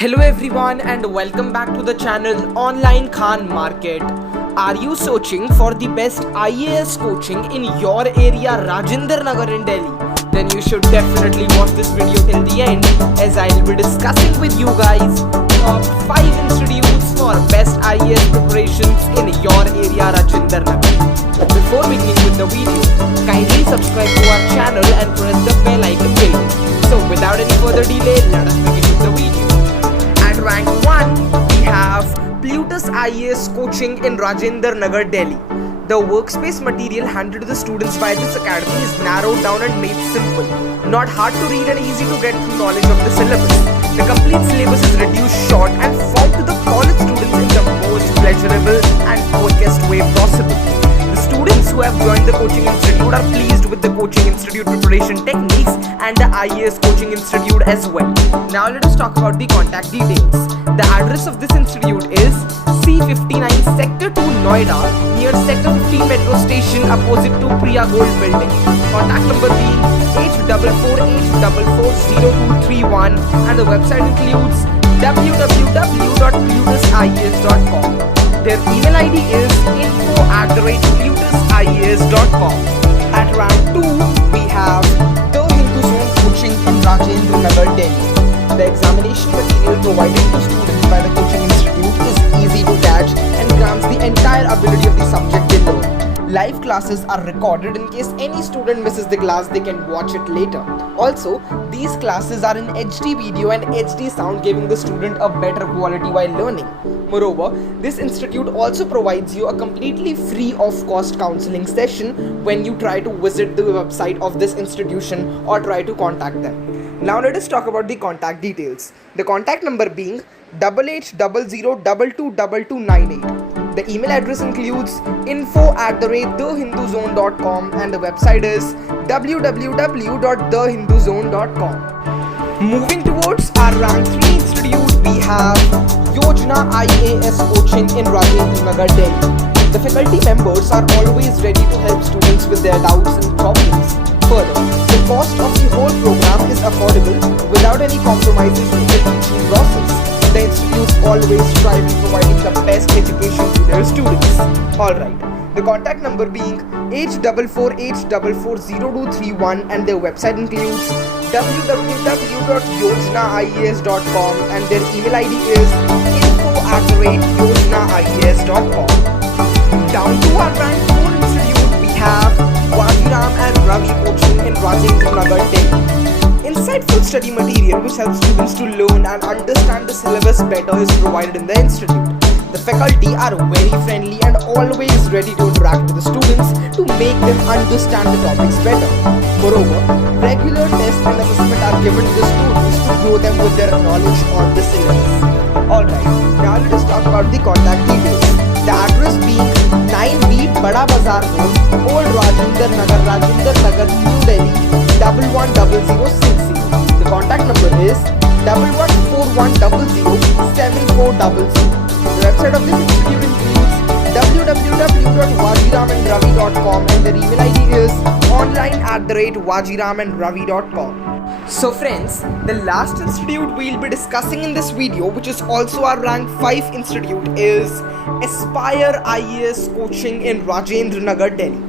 Hello everyone and welcome back to the channel Online Khan Market. Are you searching for the best IAS coaching in your area Rajinder Nagar in Delhi? Then you should definitely watch this video till the end as I'll be discussing with you guys top 5 institutes for best IAS preparations in your area Rajinder Nagar. Before beginning with the video, kindly subscribe to our channel and press the bell icon below. So without any further delay, let us begin with the video. At rank 1, we have Plutus IAS Coaching in Rajinder Nagar, Delhi. The workspace material handed to the students by this academy is narrowed down and made simple, not hard to read and easy to get through knowledge of the syllabus. The complete syllabus is reduced short and formed to the college students in the most pleasurable and quickest way possible. The students who have joined the coaching institute are pleased with the coaching institute preparation techniques and the IAS coaching institute as well. Now let us talk about the contact details. The address of this institute is C59 Sector 2 Noida near Sector 15 Metro Station opposite to Priya Gold Building. Contact number being 844-844-0231 and the website includes www.plutusias.com. Their email ID is info@plutusias.com. At rank 2, we have The Hindu Zone Coaching in Rajendra Nagar, Delhi. The examination material provided to students by the coaching institute is easy to catch and grants the entire ability of the subject they learn. Live classes are recorded in case any student misses the class, they can watch it later. Also, these classes are in HD video and HD sound, giving the student a better quality while learning. Moreover, this institute also provides you a completely free of cost counseling session when you try to visit the website of this institution or try to contact them. Now let us talk about the contact details. The contact number being 8800222298. The email address includes info@thehinduzone.com and the website is www.thehinduzone.com. Moving towards our rank 3 institute, we have Yojana IAS Coaching in Rajendra Nagar, Delhi. The faculty members are always ready to help students with their doubts and problems. Further, the cost of the whole program is affordable without any compromises in the teaching process. The institute always strive in providing the best education to their students. Alright, the contact number being 844-844-0231 and their website includes www.yojanaias.com and their email ID is info@yojanaias.com. Down to our rank 4 institute, we have Wajiram and Ravi Coaching in Rajendra Nagar, Delhi. Insightful study material which helps students to learn and understand the syllabus better is provided in the institute. The faculty are very friendly and always ready to interact with the students to make them understand the topics better. Moreover, regular tests and assessment are given to the students to grow them with their knowledge on the syllabus. Alright, now let us talk about the contact details. The address being 9B Bada Bazaar Road, Old Rajinder Nagar, New Delhi 110060. The contact number is 1141007400. The website of this institute includes www.wajiramandраvi.com and their email ID is online@wajiramandраvi.com. So friends, the last institute we'll be discussing in this video, which is also our rank 5 institute, is Aspire IAS Coaching in Rajendra Nagar, Delhi.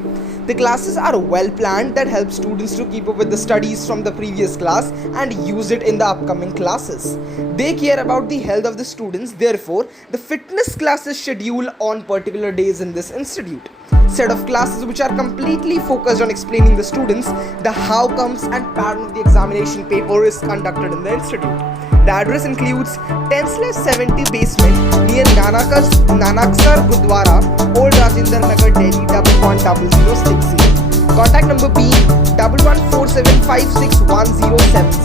The classes are well planned that help students to keep up with the studies from the previous class and use it in the upcoming classes. They care about the health of the students, therefore the fitness classes schedule on particular days in this institute. Set of classes which are completely focused on explaining the students the how comes and pattern of the examination paper is conducted in the institute. The address includes 10/70 basement near Nanaksar Gurdwara, Old Rajinder Nagar, Delhi 110060. Contact number being 1147561070.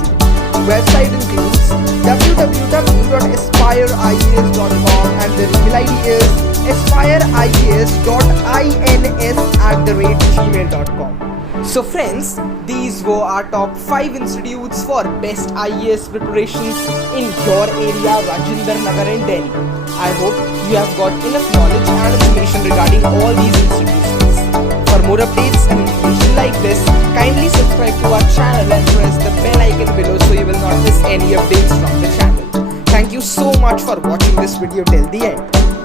Website includes www.aspireias.com and the email ID is aspireias.ins@gmail.com. So friends, these were our top 5 institutes for best IAS preparations in your area Rajinder Nagar and Delhi. I hope you have got enough knowledge and information regarding all these institutions. For more updates and information like this, kindly subscribe to our channel and press the bell icon below so you will not miss any updates from the channel. Thank you much for watching this video till the end.